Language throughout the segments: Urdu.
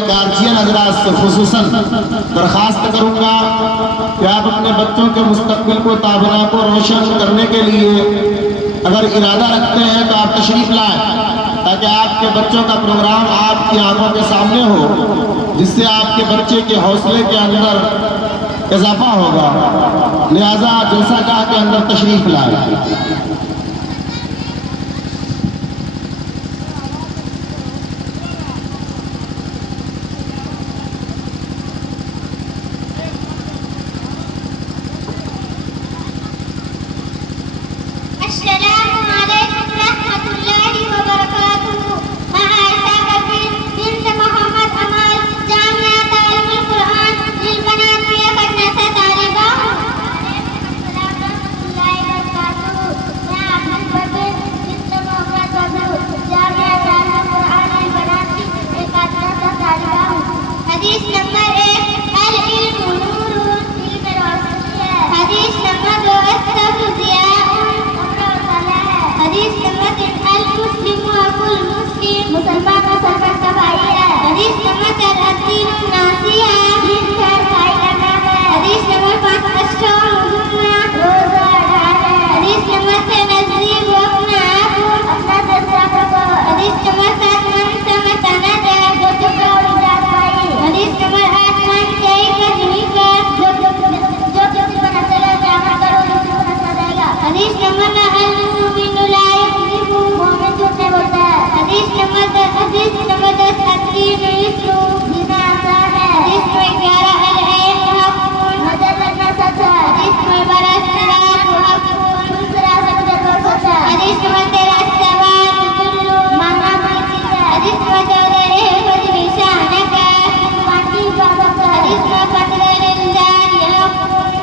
گارجین حضرات سے خصوصاً درخواست کروں گا کہ آپ اپنے بچوں کے مستقبل کو تابنہ کو روشن کرنے کے لیے اگر ارادہ رکھتے ہیں تو آپ تشریف لائیں تاکہ آپ کے بچوں کا پروگرام آپ کی آنکھوں کے سامنے ہو، جس سے آپ کے بچے کے حوصلے کے اندر اضافہ ہوگا۔ لہذا جلسہ گاہ کے اندر تشریف لائیں۔ السلام علیکم ورحمۃ اللہ وبرکاتہ۔ میں عائشہ بکر بنت محمد امال جامعہ تعلیم القرآن للبنات کی مدرسہ طالبہ ہوں۔ السلام ورحمۃ اللہ وبرکاتہ۔ میں عبد بکر بنت محمد وضو جامعہ تعلیم القرآن للبنات کی مدرسہ طالبہ ہوں۔ حدیث نمبر 1، العلم نور، علم روشنی ہے۔ حدیث نمبر 2، الصبر ضیاء۔ حدیث نمبر 3، المسلم اخو المسلم، مسلمان مسلمان کا بھائی ہے۔ حدیث نمبر 4، الدین النصیحہ، دین خیر کا نام ہے۔ حدیث نمبر 5، الصوم جنہ، روزہ ڈھال ہے۔ حدیث نمبر 6، نصیب اپنا آپ اپنا صبر رکھو۔ حدیث نمبر 7، من سمت نجا، جو چپ رہو نجات پائی۔ حدیث نمبر 8، من شہید تجویز ہے، جو کسی کو نہ چلے عمل کرو کسی کو نہ چلے گا۔ حدیث نمبر 9، المؤمن لا یکذب، مومن جھوٹ نہیں بولتا ہے۔ حدیث نمبر 10، الدین یسر، دین آسان ہے۔ حدیث نمبر 11، العین حق، نظر رکھنا سچ ہے۔ حدیث نمبر 12، الصراط حق، دوسرا سے گزر کر سچ ہے۔ حدیث نمبر 13، الثواب کلو، مانگنا بڑی چیز ہے۔ حدیث نمبر 14، احفظ لسانک، زبان کی حفاظت ہے۔ حدیث نمبر 15، للجار حق،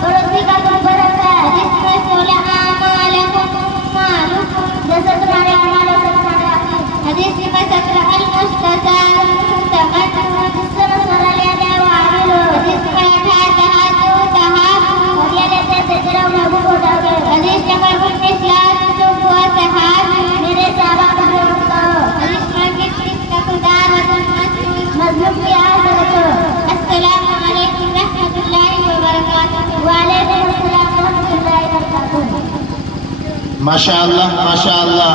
پڑوسی کا تم پر حق ہے۔ حدیث نمبر 16، اعمالکم معلوم، جیسے تمہارے اعمال ویسے تمہارے عقل۔ حدیث نمبر 17، المستطاع المتمن، جس سے مشورہ لیا جائے وہ عامل ہو۔ حدیث نمبر 18، تحابوا، ہدیہ لیتے دیتے رہو محبوب ہو جاؤ گے۔ حدیث نمبر 19، لا تسبوا صحابی، میرے صحابہ کو بے عزت کرو۔ حدیث نمبر 20، اتقوا دعوۃ المظلوم، مظلوم کی آہ سے بچو۔ السلام علیکم ورحمۃ اللہ وبرکاتہ۔ وعلیکم السلام ورحمۃ اللہ وبرکاتہ۔ ماشاءاللہ ماشاءاللہ۔